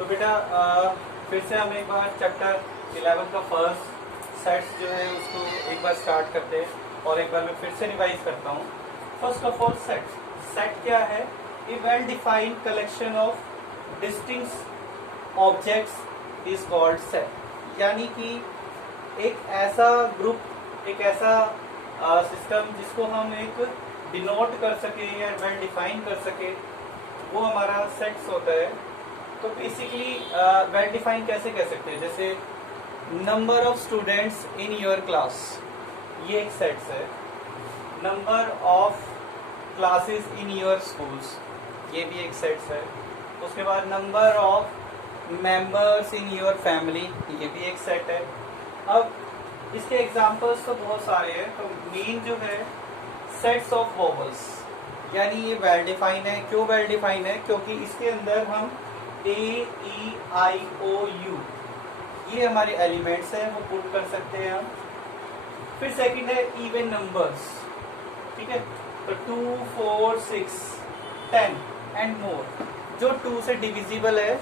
तो बेटा फिर से हम एक बार चैप्टर 11 का फर्स्ट सेट्स जो है उसको एक बार स्टार्ट करते हैं और एक बार मैं फिर से रिवाइज करता हूँ। फर्स्ट ऑफ ऑल सेट क्या है? A well defined collection of distinct objects is called set. यानी कि एक ऐसा ग्रुप, एक ऐसा सिस्टम जिसको हम एक डिनोट कर सके या वेल डिफाइन कर सके, वो हमारा सेट्स होता है। तो बेसिकली वेल डिफाइन कैसे कह सकते हैं? जैसे number of students in your class, ये एक सेट्स है। Number of classes in your schools, ये भी एक सेट्स है। उसके बाद number of members in your family, ये भी एक सेट है। अब इसके एग्जांपल्स तो बहुत सारे हैं, तो मेन जो है सेट्स ऑफ वोवेल्स, यानी ये वेल डिफाइन है। क्यों वेल डिफाइन है? क्योंकि इसके अंदर हम ए ई आई ओ यू, ये हमारे एलिमेंट्स हैं, वो पुट कर सकते हैं हम। फिर सेकंड है इवन नंबर्स, ठीक है। तो 2, 4, 6, 10 एंड मोर, जो 2 से डिविजिबल है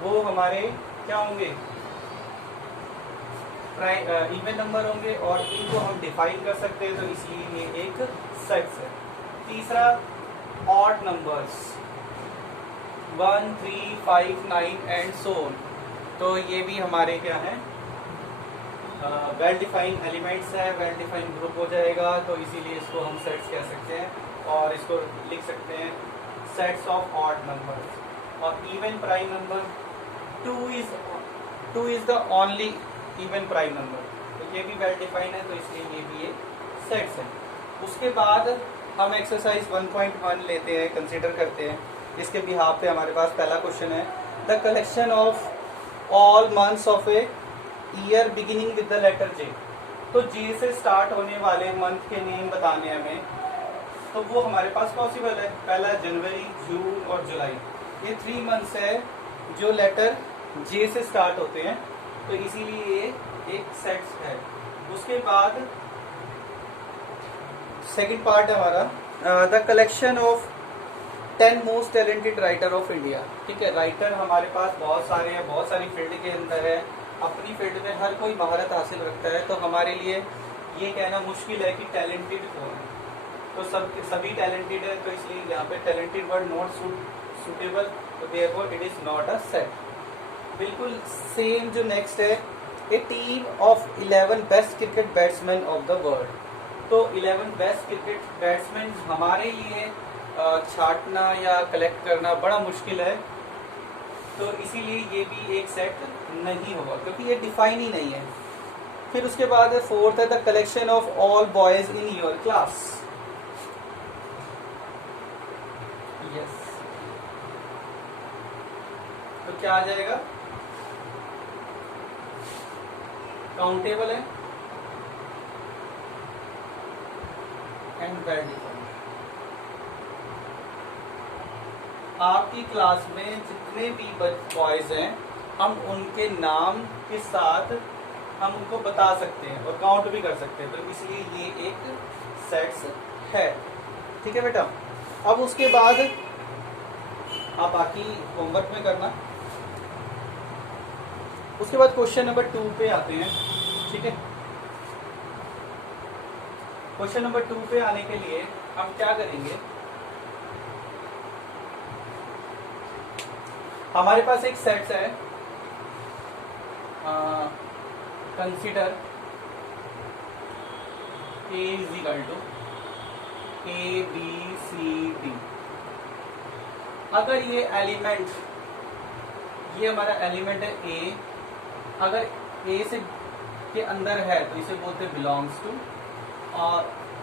वो हमारे क्या होंगे? इवन नंबर होंगे और इनको हम डिफाइन कर सकते हैं, तो इसलिए ये एक सेट्स है। तीसरा odd numbers 1, 3, 5, 9 and so on, तो ये भी हमारे क्या है? वेल डिफाइन एलिमेंट्स है, वेल डिफाइन ग्रुप हो जाएगा, तो इसीलिए इसको हम सेट्स कह सकते हैं और इसको लिख सकते हैं सेट्स ऑफ ऑड नंबर्स। और even prime number 2 is the only even prime number, तो ये भी वेल डिफाइन है, तो इसलिए ये भी एक सेट्स है। उसके बाद हम एक्सरसाइज 1.1 लेते हैं, कंसीडर करते हैं। इसके बिहाफ पे हमारे पास पहला क्वेश्चन है, the collection of all months of a year beginning with the letter J. तो जे से स्टार्ट होने वाले मंथ के नेम बताने हमें, तो वो हमारे पास पॉसिबल है। पहला जनवरी, जून और जुलाई, ये 3 मंथ्स है जो लेटर जे से स्टार्ट होते हैं, तो इसीलिए ये एक सेट्स है। उसके बाद सेकंड पार्ट है हमारा the collection of 10 most talented writer of India. ठीक है, राइटर हमारे पास बहुत सारे हैं, बहुत सारी फील्ड के अंदर है, अपनी फील्ड में हर कोई महारत हासिल रखता है, तो हमारे लिए ये कहना मुश्किल है कि टैलेंटेड कौन है। तो सभी टैलेंटेड है, तो इसलिए यहाँ पे टैलेंटेड वर्ड नॉट सुटेबल, तो therefore it is not a set. बिल्कुल सेम जो नेक्स्ट है, a team of 11 best cricket batsman of the world. तो 11 बेस्ट क्रिकेट बैट्समैन हमारे लिए छांटना या कलेक्ट करना बड़ा मुश्किल है, तो इसीलिए ये भी एक सेट नहीं होगा, क्योंकि ये डिफाइन ही नहीं है। फिर उसके बाद फोर्थ है the collection of all boys in your class. Yes, तो क्या आ जाएगा? काउंटेबल है एंड वेल डिफाइंड। आपकी क्लास में जितने भी बॉयज हैं, हम उनके नाम के साथ हम उनको बता सकते हैं और काउंट भी कर सकते हैं, तो इसलिए ये एक सेट्स है। ठीक है बेटा, अब उसके बाद आप बाकी होमवर्क में करना। उसके बाद क्वेश्चन नंबर 2 पे आते हैं। ठीक है, क्वेश्चन नंबर 2 पे आने के लिए हम क्या करेंगे? हमारे पास एक सेट्स है, consider A is equal to A B C D। अगर ये एलिमेंट, ये हमारा एलिमेंट है A, अगर A से के अंदर है तो इसे बोलते हैं बिलोंग्स टू, और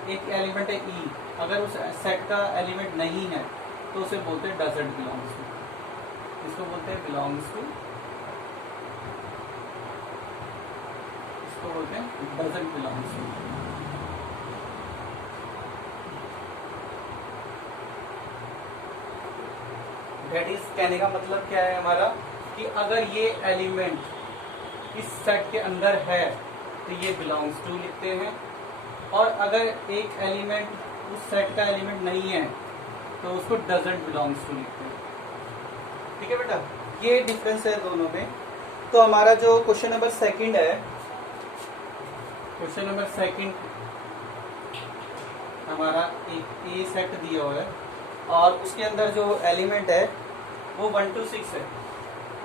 एक एलिमेंट है E, अगर उस सेट का एलिमेंट नहीं है तो उसे बोलते हैं डजंट बिलोंग्स टू। इसको बोलते हैं बिलोंग्स टू, इसको बोलते हैं doesn't belongs to. That is, कहने का मतलब क्या है हमारा, कि अगर ये एलिमेंट इस सेट के अंदर है तो ये बिलोंग्स टू लिखते हैं, और अगर एक एलिमेंट उस सेट का एलिमेंट नहीं है तो उसको डजंट बिलोंग्स टू लिखते हैं। ठीक है बेटा, ये डिफरेंस है दोनों में। तो हमारा जो क्वेश्चन नंबर सेकंड है, क्वेश्चन नंबर सेकंड हमारा एक ए सेट दिया हुआ है और उसके अंदर जो एलिमेंट है वो 1 to 6 है,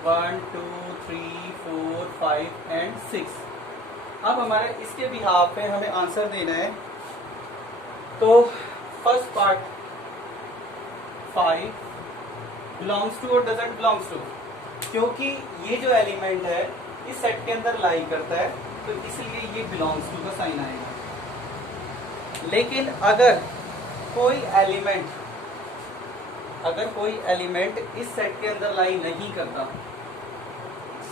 1 2 3 4 5 एंड 6। अब हमारे इसके बिहाफ पे हमें आंसर देना है। तो फर्स्ट पार्ट 5 बिलोंग्स टू और डजंट बिलोंग्स टू, क्योंकि ये जो एलिमेंट है इस सेट के अंदर लाई करता है तो इसलिए ये बिलोंग्स टू का साइन आएगा। लेकिन अगर कोई एलिमेंट इस सेट के अंदर लाई नहीं करता,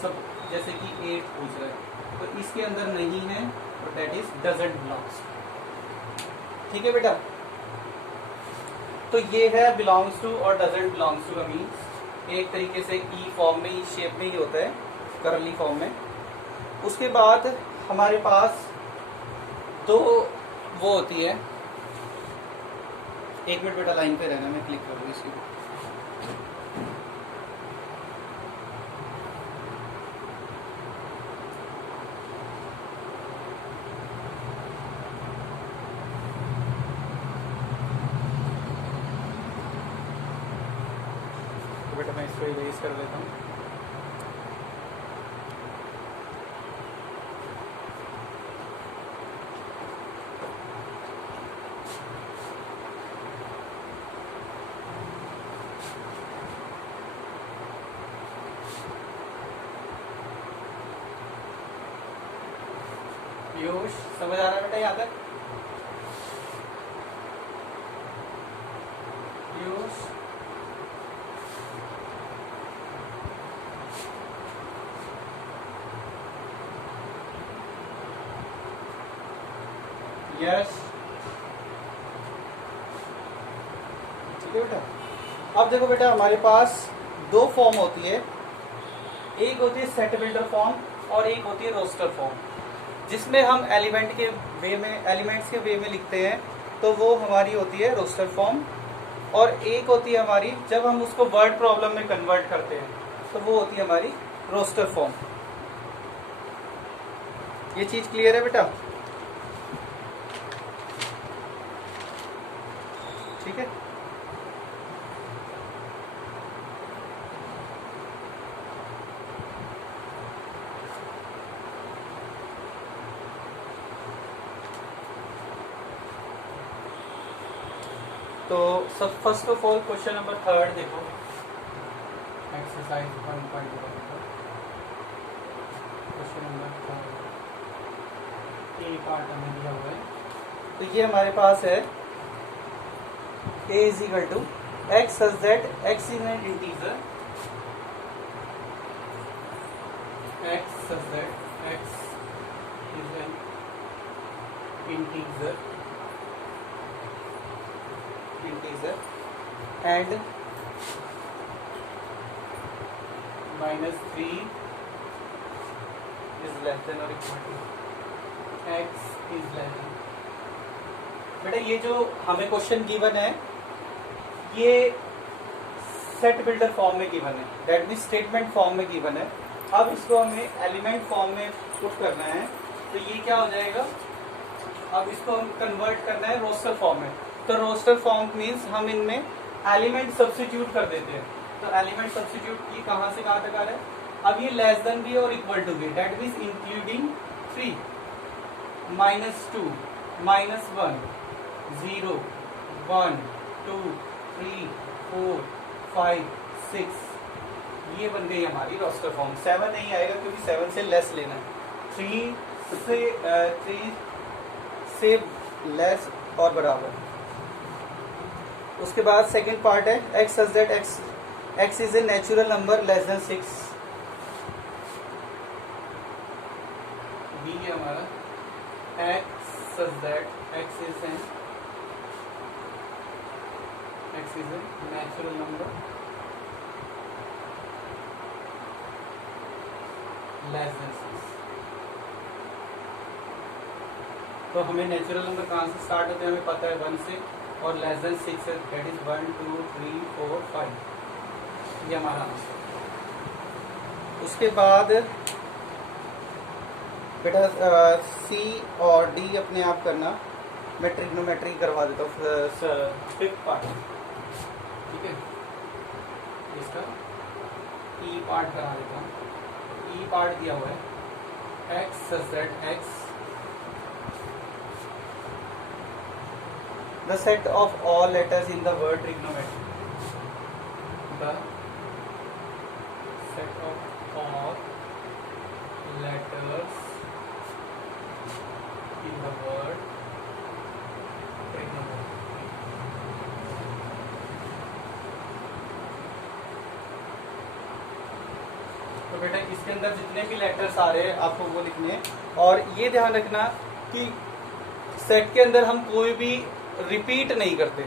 सब जैसे कि 8 पूछ रहा है तो इसके अंदर नहीं है तो दैट इज डजंट बिलोंग्स। ठीक है बेटा, तो ये है बिलोंग्स टू और डजंट बिलोंग्स टू का मीन्स। एक तरीके से ई फॉर्म में, ई शेप में ही होता है, करली फॉर्म में। उसके बाद हमारे पास दो वो होती है, एक मिनट बेटा लाइन पे रहना, मैं क्लिक करूँगी इसकी। तो बेटा मैं इसको इरेज कर देता हूँ। पीयूष समझ आ रहा है बेटा यहाँ तक? पीयूष यस, ठीक है बेटा। अब देखो बेटा हमारे पास दो फॉर्म होती है, एक होती है सेट बिल्डर फॉर्म और एक होती है रोस्टर फॉर्म, जिसमें हम एलिमेंट्स के वे में लिखते हैं तो वो हमारी होती है रोस्टर फॉर्म। और एक होती है हमारी जब हम उसको वर्ड प्रॉब्लम में कन्वर्ट करते हैं तो वो होती है हमारी रोस्टर फॉर्म। ये चीज क्लियर है बेटा? ठीक है। तो सब first of all question number 3 देखो, एक्सरसाइज 1.1 क्वेश्चन नंबर 3 ए पार्ट हमें दिया हुआ है। तो ये हमारे पास है a is equal to X such that X is an integer, X such that X is an integer and -3 is less than or equal to x is less than। बेटा ये जो हमें क्वेश्चन गिवन है ये set builder form में given है, that mean statement form में given है। अब इसको हमें एलिमेंट फॉर्म में पुट करना है तो ये क्या हो जाएगा, अब इसको हम कन्वर्ट करना है रोस्टर फॉर्म में। तो रोस्टर फॉर्म मीन्स हम इनमें एलिमेंट सब्स्टिट्यूट कर देते हैं। तो एलिमेंट सब्स्टिट्यूट की कहाँ से कहाँ तक आ रहा है, अब ये लेस देन भी और इक्वल टू भी, दैट मीन्स इंक्लूडिंग 3 -2 -1 0 1 2 3 4 5 6, ये बन गई हमारी रोस्टर फॉर्म। 7 नहीं आएगा क्योंकि 7 से लेस लेना है, 3 से लेस और बराबर। उसके बाद सेकंड पार्ट है X such that X is a natural number less than 6, B है हमारा X such that X is a natural number less than 6। तो हमें नेचुरल नंबर कहाँ से स्टार्ट होते हैं हमें पता है 1 से, और लेस देन 6 है, दैट इज 1 2 3 4 5। ये हमारा आंसर। उसके बाद बेटा सी और डी अपने आप करना, मैं ट्रिग्नोमेट्री करवा देता हूँ 5th पार्ट, ठीक है। इसका ई पार्ट करा देता हूँ। ई पार्ट दिया हुआ है x set x the set of all letters in the word trigonometry, the set of all letters in the word trigonometry। तो बेटा इसके अंदर जितने भी लेटर्स आ रहे हैं आपको वो लिखने हैं, और ये ध्यान रखना कि सेट के अंदर हम कोई भी रिपीट नहीं करते,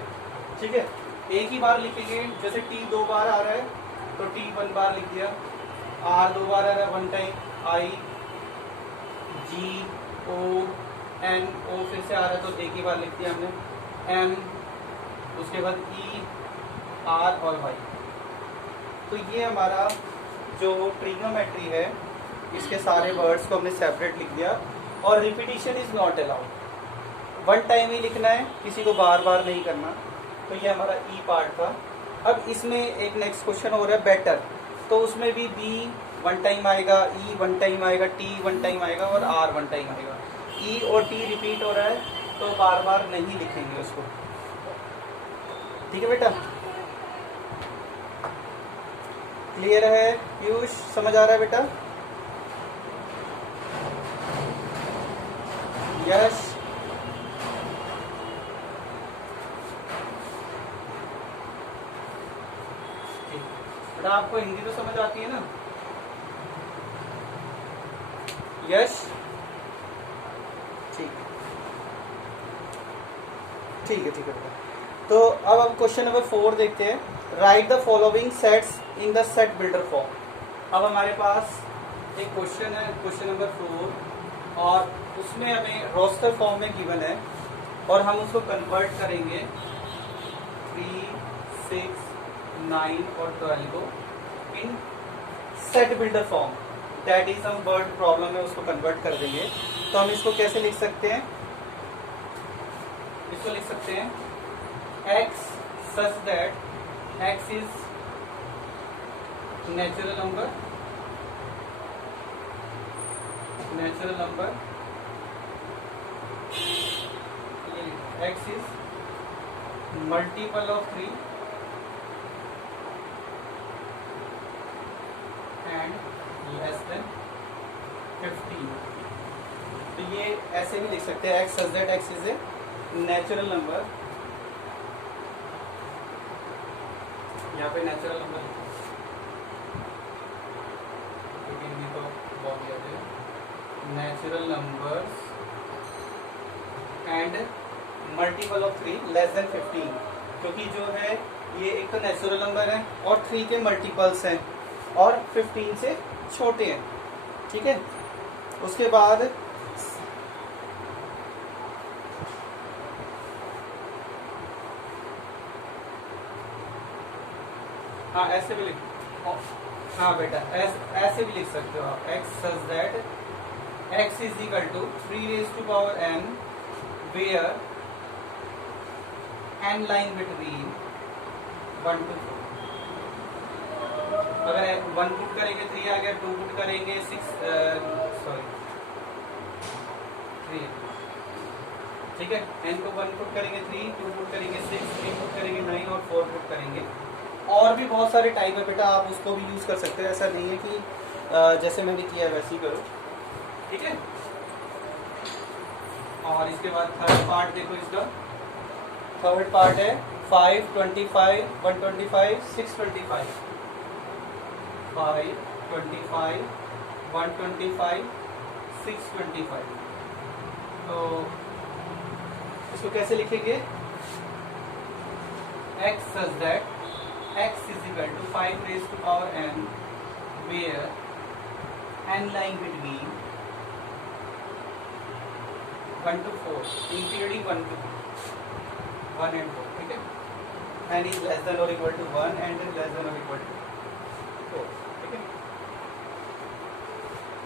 ठीक है। एक ही बार लिखेंगे, जैसे टी 2 बार आ रहा है तो टी 1 बार लिख दिया, आर 2 बार आ रहा है 1 टाइम, आई जी ओ एन, ओ फिर से आ रहा है तो एक ही बार लिख दिया हमने, एम, उसके बाद ई आर और वाई। तो ये हमारा जो ट्रिग्नोमेट्री है, इसके सारे वर्ड्स को हमने सेपरेट लिख दिया, और repetition is not allowed, 1 time ही लिखना है, किसी को बार बार नहीं करना। तो ये हमारा ई पार्ट था। अब इसमें एक नेक्स्ट क्वेश्चन हो रहा है बेटर, तो उसमें भी बी 1 टाइम आएगा, ई 1 टाइम आएगा, टी 1 टाइम आएगा और आर 1 टाइम आएगा। ई और टी रिपीट हो रहा है तो बार बार नहीं लिखेंगे उसको, ठीक है बेटा। क्लियर है पीयूष, समझ आ रहा है बेटा? यश, बेटा आपको हिंदी तो समझ आती है ना? यश, ठीक ठीक है बेटा। तो अब हम क्वेश्चन नंबर 4 देखते हैं। Right the following sets in the set builder form. अब हमारे पास एक क्वेश्चन है, क्वेश्चन नंबर 4, और उसमें हमें रोस्टर फॉर्म में गिवन है और हम उसको कन्वर्ट करेंगे 3, 6, 9 और 12 को इन set builder form. That is हम वर्ड प्रॉब्लम में उसको कन्वर्ट कर देंगे। तो हम इसको कैसे लिख सकते हैं? इसको लिख सकते हैं x such that x is natural number x is multiple of 3 and less than 15। तो ये ऐसे भी लिख सकते हैं x such that x is a natural number, यहाँ पे नेचुरल नंबर तो बहुत याद है, natural numbers and multiple of 3 less than 15, क्योंकि जो है ये एक तो नेचुरल नंबर है और 3 के मल्टीपल्स हैं और 15 से छोटे हैं, ठीक है। उसके बाद हाँ ऐसे भी लिख, हाँ बेटा ऐसे भी लिख सकते हो आप, x such that x is equal to 3 raised to power n where n line between 1 to 4। अगर 1 पुट करेंगे 3 आ गया, 2 पुट करेंगे 6 3, ठीक है। n को 1 पुट करेंगे 3, 2 पुट करेंगे 6, 3 पुट करेंगे 9 और 4 पुट करेंगे। और भी बहुत सारे टाइप है बेटा, आप उसको भी यूज कर सकते हैं, ऐसा नहीं है कि जैसे मैंने किया वैसे ही करो, ठीक है। और इसके बाद थर्ड पार्ट देखो, इसका थर्ड पार्ट है 5, 25, 125, 625, 5, 25, 125, 625। तो इसको कैसे लिखेंगे? x such that x is equal to 5 raised to power n where n lying between 1 to 4, including 1 to 1 and 4, ठीक है। n is less than or equal to 1 and is less than or equal to 4, ठीक है।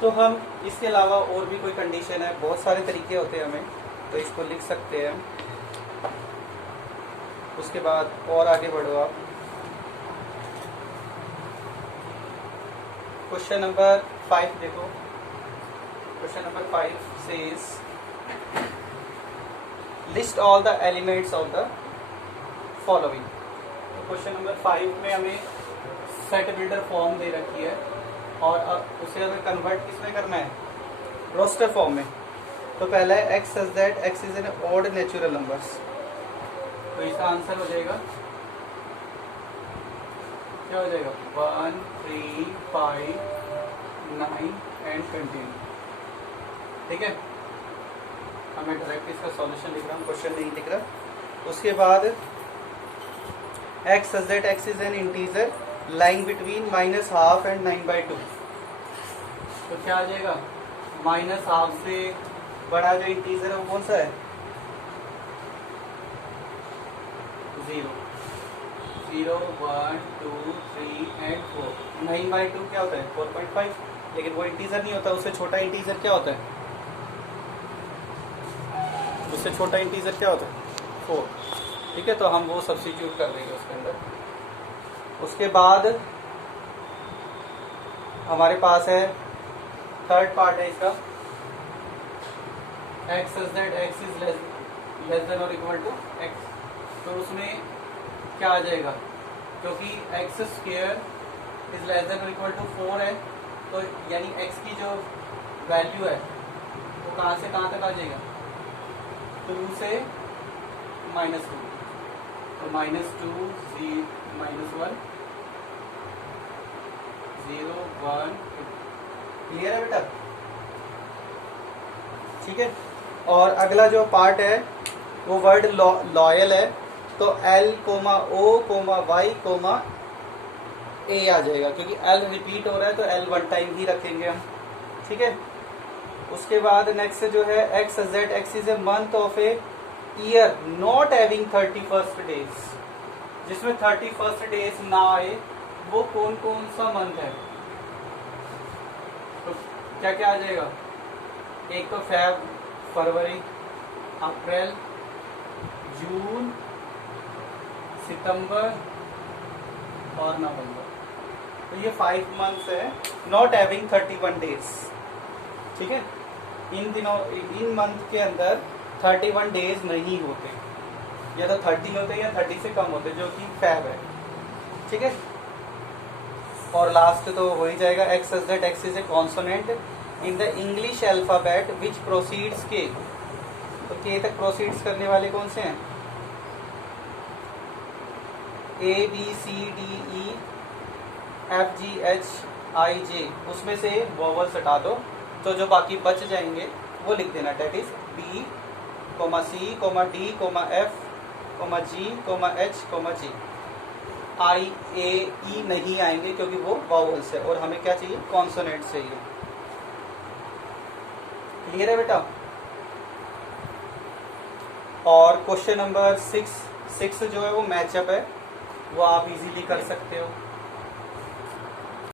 तो हम इसके अलावा और भी कोई कंडीशन है, बहुत सारे तरीके होते हैं हमें, तो इसको लिख सकते हैं हम। उसके बाद और आगे बढ़ो आप। क्वेश्चन नंबर 5 देखो। Question number 5 says list all the elements of the following. तो क्वेश्चन नंबर 5 में हमें सेट बिल्डर फॉर्म दे रखी है और अब उसे हमें कन्वर्ट किसमें करना है, रोस्टर फॉर्म में। तो पहला है X such that X is N odd natural numbers. तो इसका आंसर हो जाएगा, क्या हो जाएगा, 1 3 5 9 एंड कंटिन्यू। ठीक है, हमें डायरेक्ट इसका सॉल्यूशन लिख रहा हूँ, क्वेश्चन नहीं लिख रहा। उसके बाद x such that X is an integer lying between -12 and 9/2। तो क्या आ जाएगा, -12 से बड़ा जो इंटीजर है वो कौन सा है, 0 0 1 2 3 एंड 4। 9/2 क्या होता है, 4.5, लेकिन वो इंटीजर नहीं होता, उससे छोटा इंटीजर क्या होता है, उससे छोटा इंटीजर क्या होता है, 4। ठीक है, तो हम वो सब्स्टिट्यूट कर देंगे उसके अंदर। उसके बाद हमारे पास है थर्ड पार्ट है इसका, x such that X is less than और इक्वल टू एक्स। तो उसमें क्या आ जाएगा, क्योंकि x square is less than और इक्वल टू 4 है, तो यानी एक्स की जो वैल्यू है वो कहाँ से कहाँ तक आ जाएगा, 2 से -2। तो -2 -1 0 1। क्लियर है बेटा, ठीक है। और अगला जो पार्ट है वो वर्ड लॉयल है, तो L, O, Y, A आ जाएगा, क्योंकि L रिपीट हो रहा है तो L 1 टाइम ही रखेंगे हम। ठीक है, उसके बाद नेक्स्ट जो है X such that X is a month of a year not having 31st days. जिसमें 31st डेज ना आए वो कौन कौन सा मंथ है, तो क्या क्या आ जाएगा, एक तो फरवरी, अप्रैल, जून, सितंबर और नवंबर। तो ये 5 मंथ्स है नॉट हैविंग 31 डेज। ठीक है, इन दिनों इन मंथ के अंदर 31 डेज नहीं होते, या तो 30 होते या 30 से कम होते, जो कि फैब है। ठीक है, और लास्ट तो हो ही जाएगा x such that X is A consonant in the English alphabet which proceeds के। तो के तक प्रोसीड्स करने वाले कौन से हैं, ABCDE FGHIJ, उसमें से वोवल्स हटा दो, तो जो बाकी बच जाएंगे वो लिख देना, that is B, C, D, F, G, H, J। I, A, E नहीं आएंगे क्योंकि वो वावल्स है, और हमें क्या चाहिए, कॉन्सोनेंट चाहिए। क्लियर है बेटा। और क्वेश्चन नंबर 6 जो है वो मैचअप है, वो आप इजीली कर सकते हो।